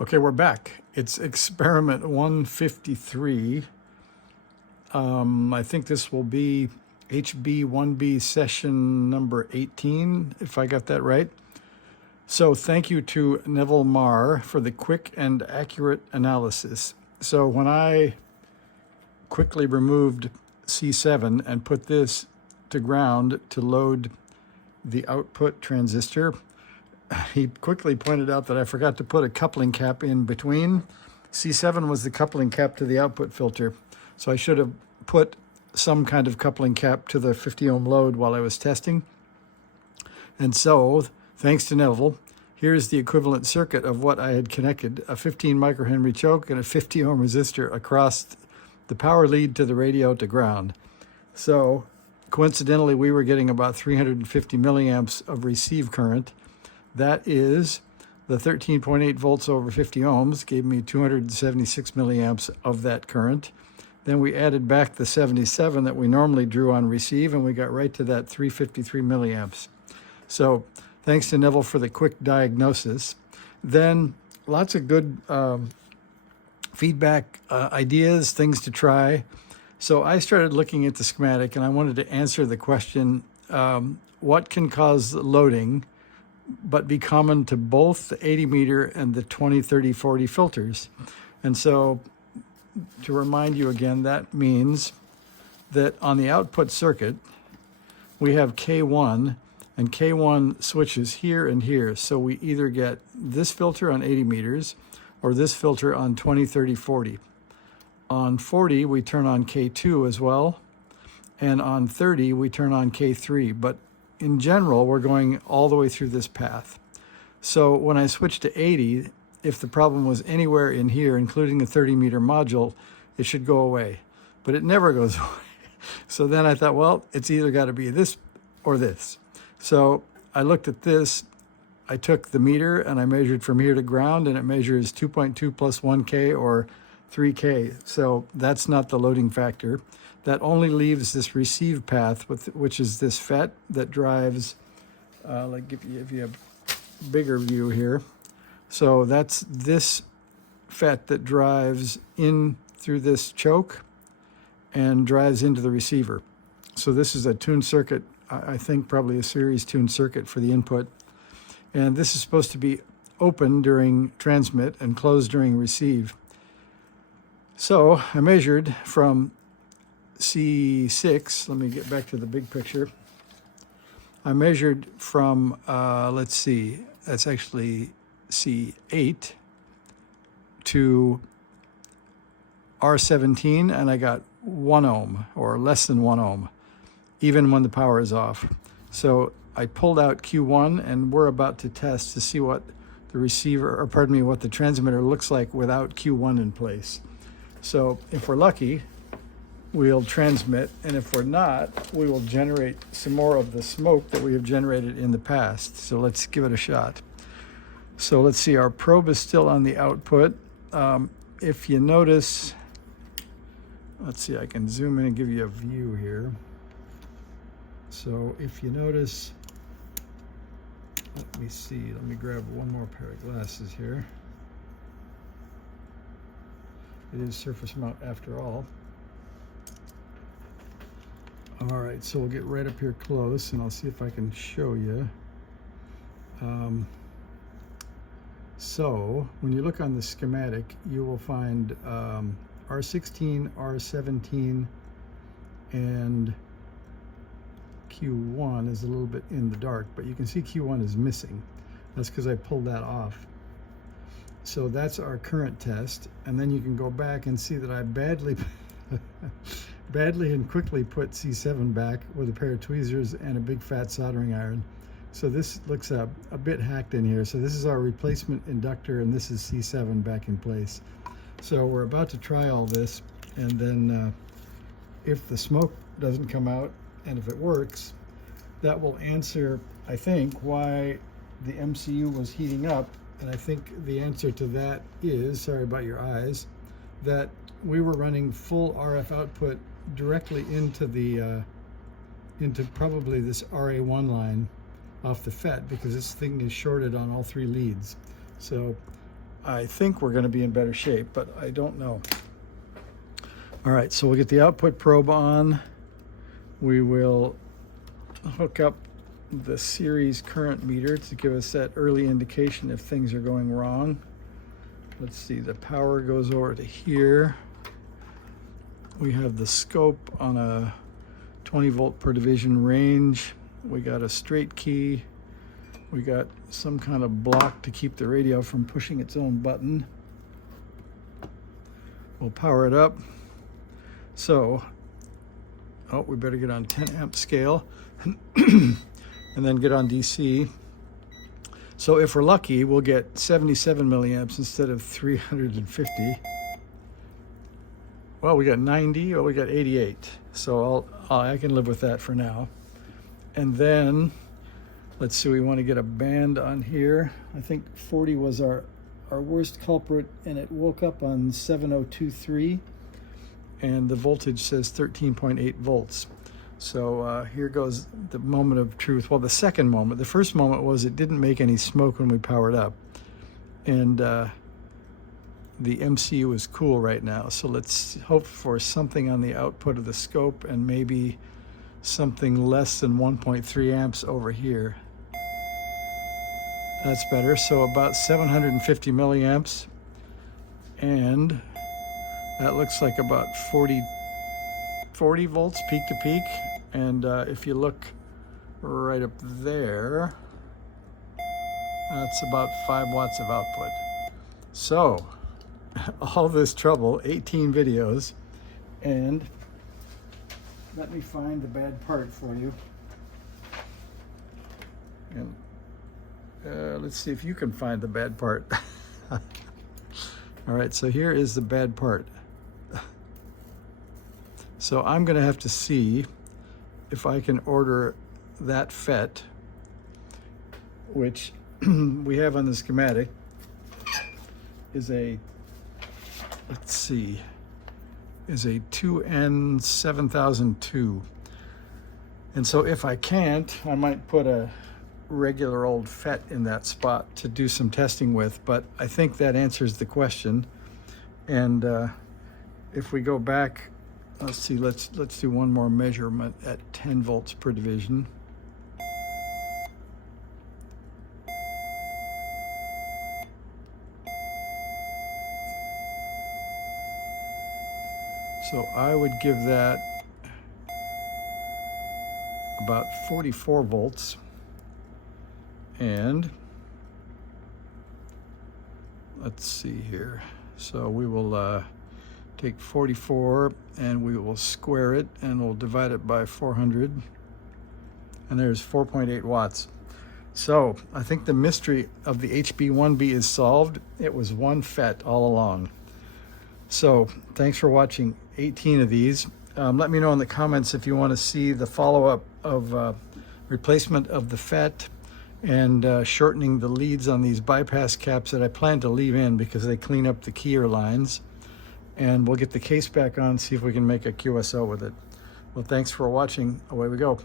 Okay, we're back. It's experiment 153. I think this will be HB-1B session number 18, if I got that right. So thank you to Neville Marr for the quick and accurate analysis. So when I quickly removed C7 and put this to ground to load the output transistor, he quickly pointed out that I forgot to put a coupling cap in between. C7 was the coupling cap to the output filter, so I should have put some kind of coupling cap to the 50 ohm load while I was testing. And so, thanks to Neville, here's the equivalent circuit of what I had connected: a 15 microhenry choke and a 50 ohm resistor across the power lead to the radio to ground. So coincidentally, we were getting about 350 milliamps of receive current. That is the 13.8 volts over 50 ohms gave me 276 milliamps of that current. Then we added back the 77 that we normally drew on receive, and we got right to that 353 milliamps. So thanks to Neville for the quick diagnosis. Then lots of good feedback, ideas, things to try. So I started looking at the schematic, and I wanted to answer the question, what can cause loading but be common to both the 80 meter and the 20, 30, 40 filters? And so to remind you again, that means that on the output circuit, we have K1, and K1 switches here and here. So we either get this filter on 80 meters or this filter on 20, 30, 40. On 40, we turn on K2 as well. And on 30, we turn on K3. But in general, we're going all the way through this path. So when I switch to 80, if the problem was anywhere in here, including the 30 meter module, it should go away. But it never goes away. So then I thought, well, it's either got to be this or this. So I looked at this. I took the meter and I measured from here to ground, and it measures 2.2 plus 1K or 3K. So that's not the loading factor. That only leaves this receive path, which is this FET that drives, like if you have a bigger view here. So that's this FET that drives in through this choke and drives into the receiver. So this is a tuned circuit, I think probably a series tuned circuit for the input. And this is supposed to be open during transmit and closed during receive. So I measured from C6, let me get back to the big picture. I measured from, let's see, that's actually C8 to R17, and I got 1 ohm or less than 1 ohm, even when the power is off. So I pulled out Q1, and we're about to test to see what the receiver, or pardon me, what the transmitter looks like without Q1 in place. So if we're lucky, we'll transmit, and if we're not, we will generate some more of the smoke that we have generated in the past. So let's give it a shot. So let's see, our probe is still on the output. If you notice, let's see, I can zoom in and give you a view here. So if you notice, let me see, let me grab one more pair of glasses here. It is surface mount after all. All right, so we'll get right up here close, and I'll see if I can show you. So when you look on the schematic, you will find R16, R17, and Q1 is a little bit in the dark, but you can see Q1 is missing. That's because I pulled that off. So that's our current test, and then you can go back and see that I badly and quickly put C7 back with a pair of tweezers and a big fat soldering iron. So this looks a bit hacked in here. So this is our replacement inductor, and this is C7 back in place. So we're about to try all this, and then if the smoke doesn't come out and if it works, that will answer, I think, why the MCU was heating up. And I think the answer to that is, sorry about your eyes, that we were running full RF output directly into the into probably this RA1 line off the FET, because this thing is shorted on all 3 leads. So I think we're going to be in better shape, but I don't know. All right, so we'll get the output probe on. We will hook up the series current meter to give us that early indication if things are going wrong. Let's see, the power goes over to here. We have the scope on a 20 volt per division range. We got a straight key. We got some kind of block to keep the radio from pushing its own button. We'll power it up. So, oh, we better get on 10 amp scale and then get on DC. So if we're lucky, we'll get 77 milliamps instead of 350. Well, we got 90, or we got 88. So I can live with that for now. And then, let's see, we want to get a band on here. I think 40 was our worst culprit, and it woke up on 7023, and the voltage says 13.8 volts. So here goes the moment of truth. Well, the second moment. The first moment was it didn't make any smoke when we powered up, and the MCU is cool right now. So let's hope for something on the output of the scope, and maybe something less than 1.3 amps over here. That's better. So about 750 milliamps, and that looks like about 40 volts peak to peak. And if you look right up there, that's about 5 watts of output. So all this trouble, 18 videos, and let me find the bad part for you. And let's see if you can find the bad part. All right, so here is the bad part. So I'm going to have to see if I can order that FET, which we have on the schematic, is a, let's see, is a 2N7002. And so if I can't, I might put a regular old FET in that spot to do some testing with, but I think that answers the question. And if we go back, let's see, let's do one more measurement at 10 volts per division. So I would give that about 44 volts. And let's see here. So we will take 44 and we will square it, and we'll divide it by 400. And there's 4.8 watts. So I think the mystery of the HB-1B is solved. It was one FET all along. So thanks for watching 18 of these. Let me know in the comments if you want to see the follow-up of replacement of the FET and shortening the leads on these bypass caps that I plan to leave in because they clean up the keyer lines. And we'll get the case back on, see if we can make a QSO with it. Well, thanks for watching. Away we go.